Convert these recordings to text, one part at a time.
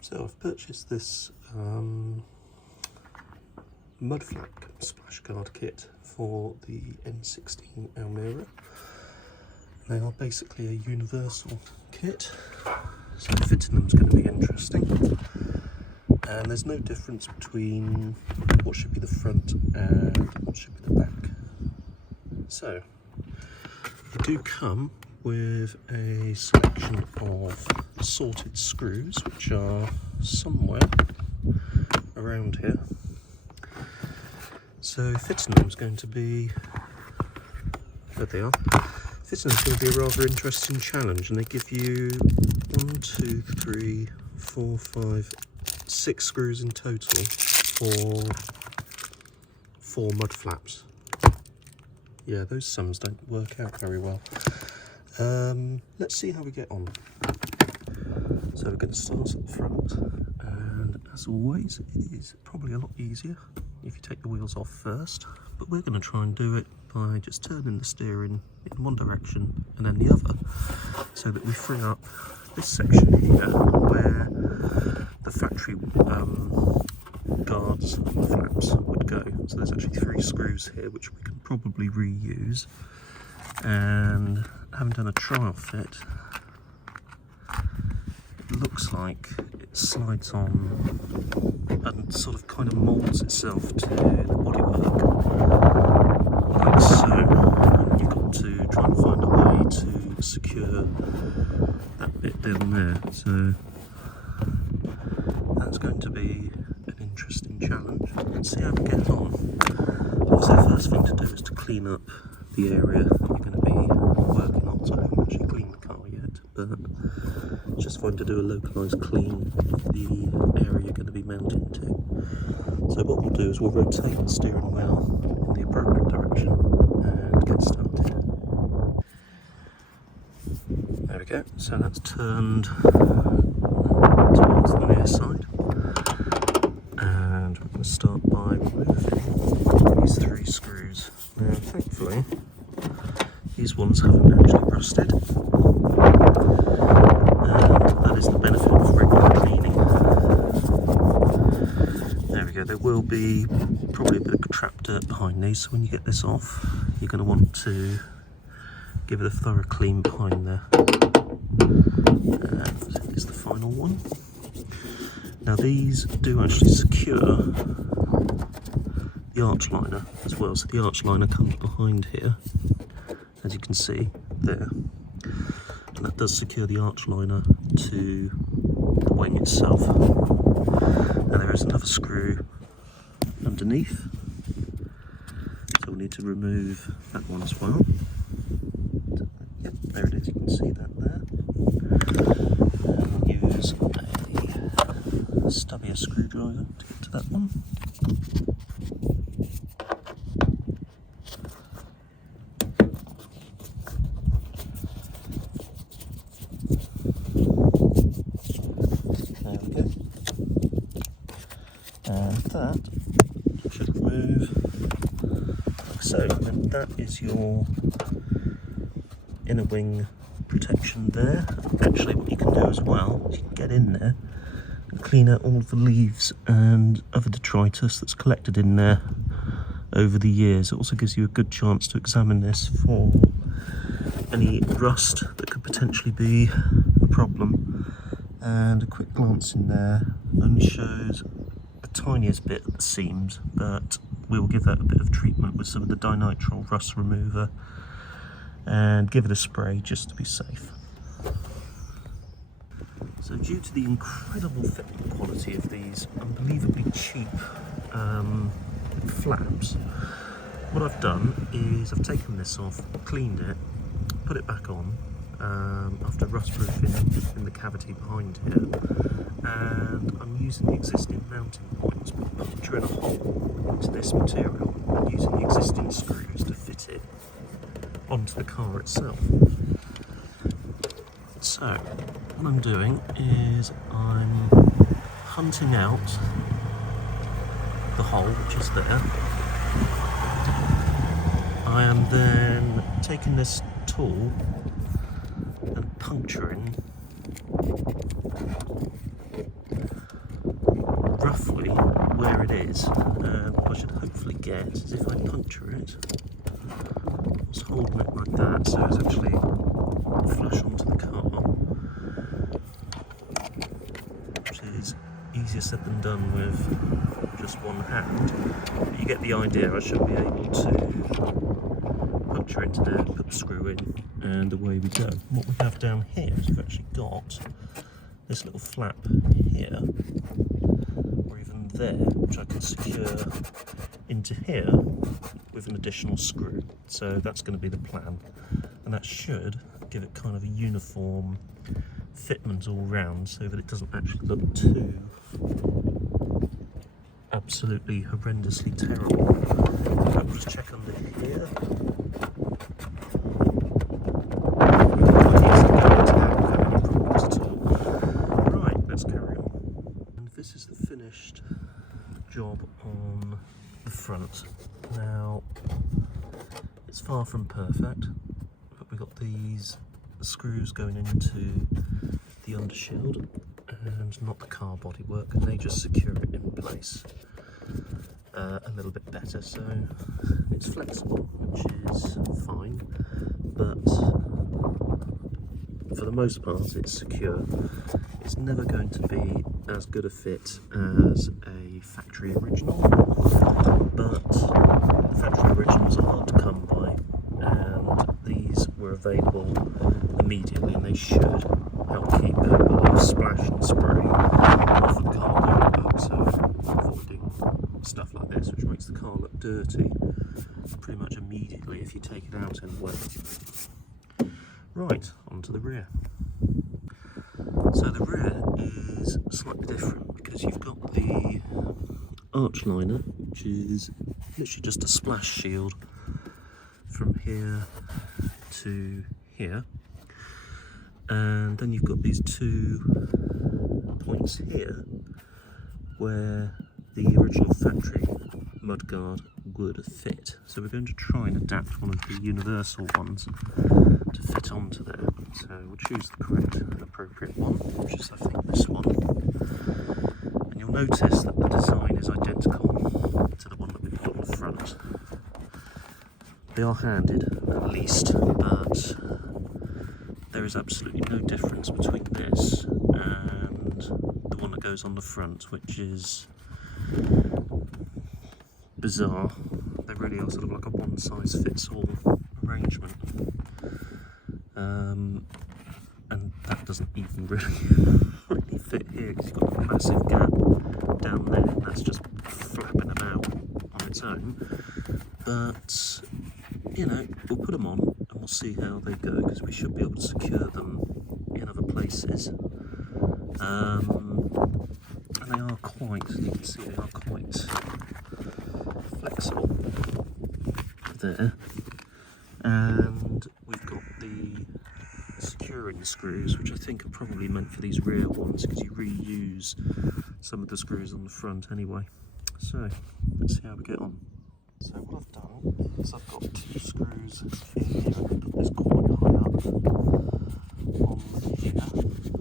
So I've purchased this mud flap splash guard kit for the N16 Almera. They are basically a universal kit, so fitting them is going to be interesting. And there's no difference between what should be the front and what should be the back. So they do come with a selection of sorted screws, which are somewhere around here. So fitting them is going to be, there they are. Fitting them is going to be a rather interesting challenge, and they give you 1, 2, 3, 4, 5, 6 screws in total for 4 mud flaps. Yeah, those sums don't work out very well. Let's see how we get on. So we're going to start at the front, and as always it is probably a lot easier if you take the wheels off first, but we're going to try and do it by just turning the steering in one direction and then the other, so that we free up this section here where the factory guards and the flaps would go. So there's actually 3 screws here which we can probably reuse, and having done a trial fit, it looks like it slides on and sort of kind of moulds itself to the bodywork like so, and you've got to try and find a way to secure that bit down there. So that's going to be an interesting challenge. Let's see how we get on. Obviously the first thing to do is to clean up the area that you're going to be working on. So I haven't actually cleaned the car yet, but it's just fine to do a localised clean of the area you're going to be mounting to. So what we'll do is we'll rotate the steering wheel in the appropriate direction and get started. There we go, so that's turned towards the near side, and we're going to start by removing these 3 screws. Now thankfully these ones haven't actually rusted, and that is the benefit of regular cleaning. There we go, there will be probably a bit of trap dirt behind these, so when you get this off you're going to want to give it a thorough clean behind there. And here's the final one. Now these do actually secure the arch liner as well, so the arch liner comes behind here, as you can see there, and that does secure the arch liner to the wing itself. Now there is another screw underneath, so we'll need to remove that one as well. Yep, there it is, you can see that there. And we'll use a stubbier screwdriver to get to that one. There we go. And that should remove like so. And that is your inner wing protection there. Actually what you can do as well is you can get in there and clean out all of the leaves and other detritus that's collected in there over the years. It also gives you a good chance to examine this for any rust that could potentially be a problem. And a quick glance in there only shows the tiniest bit at the seams, but we'll give that a bit of treatment with some of the dinitrile rust remover and give it a spray just to be safe. So due to the incredible fit quality of these unbelievably cheap flaps, what I've done is I've taken this off, cleaned it, put it back on after rust proofing in the cavity behind here, and I'm using the existing mounting points but puncturing a hole into this material and using the existing screws to fit it onto the car itself. So what I'm doing is I'm hunting out the hole which is there. I am then taking this tool and puncturing roughly where it is, and what I should hopefully get is if I puncture it, just holding it like that so it's actually flush onto the car, which is easier said than done with just one hand, but you get the idea. I should be able to puncture into there, put the screw in, and away we go. What we have down here is we've actually got this little flap here, or even there, which I can secure into here with an additional screw. So that's going to be the plan, and that should give it kind of a uniform fitment all round so that it doesn't actually look too absolutely horrendously terrible. I'll just check under here. Right, let's carry on. And this is the finished job on the front. Now, it's far from perfect, but we've got these screws going into the undershield and not the car bodywork, and they just secure it in place a little bit better. So it's flexible, which is fine, but for the most part it's secure. It's never going to be as good a fit as a factory original, but the factory originals are hard to come by, and these were available immediately, and they should help keep a lot of splash and spray off the car bodywork, so avoiding stuff like this which makes the car look dirty pretty much immediately if you take it out anyway. Right, onto the rear. So the rear is slightly different because you've got the arch liner, which is literally just a splash shield from here to here, and then you've got these 2 points here where the original factory mudguard would fit. So we're going to try and adapt one of the universal ones to fit onto there. So we'll choose the correct and appropriate one, which is I think this one. And you'll notice that the design is identical to the one that we put on the front. They are handed at least, but there is absolutely no difference between this and the one that goes on the front, which is bizarre. They really are sort of like a one-size-fits-all arrangement, and that doesn't even really fit here because you've got a massive gap down there, and that's just flapping about on its own. But you know, we'll put them on and we'll see how they go, because we should be able to secure them in other places. And they are quite, you can see they are quite flexible there. And we've got the securing screws, which I think are probably meant for these rear ones because you reuse some of the screws on the front anyway. So let's see how we get on. So what I've done is I've got 2 screws in here, and I've put this quite high up on here.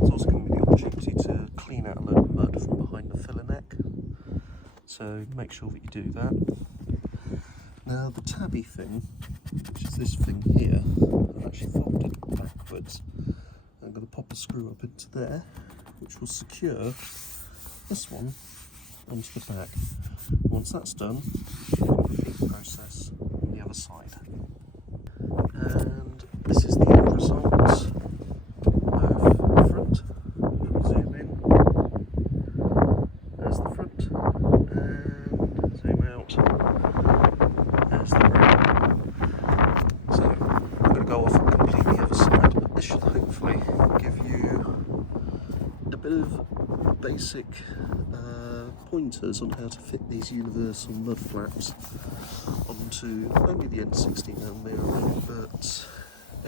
It's also going to be the opportunity to clean out a load of mud from behind the filler neck, so make sure that you do that. Now the tabby thing, which is this thing here, I've actually folded backwards. I'm going to pop a screw up into there, which will secure this one onto the back. Once that's done, repeat the process on the other side. And this is the end result of the front. We'll zoom in. There's the front, and zoom out. There's the rear. So I'm going to go off and complete the other side, but this should hopefully give you a bit of basic pointers on how to fit these universal mud flaps onto not only the N16 Almera, but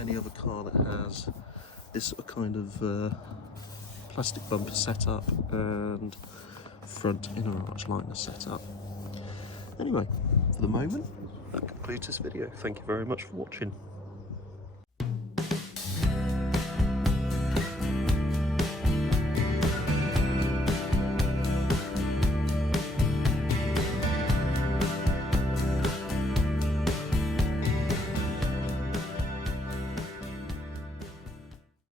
any other car that has this sort of kind of plastic bumper setup and front inner arch liner setup. Anyway, for the moment, that concludes this video. Thank you very much for watching.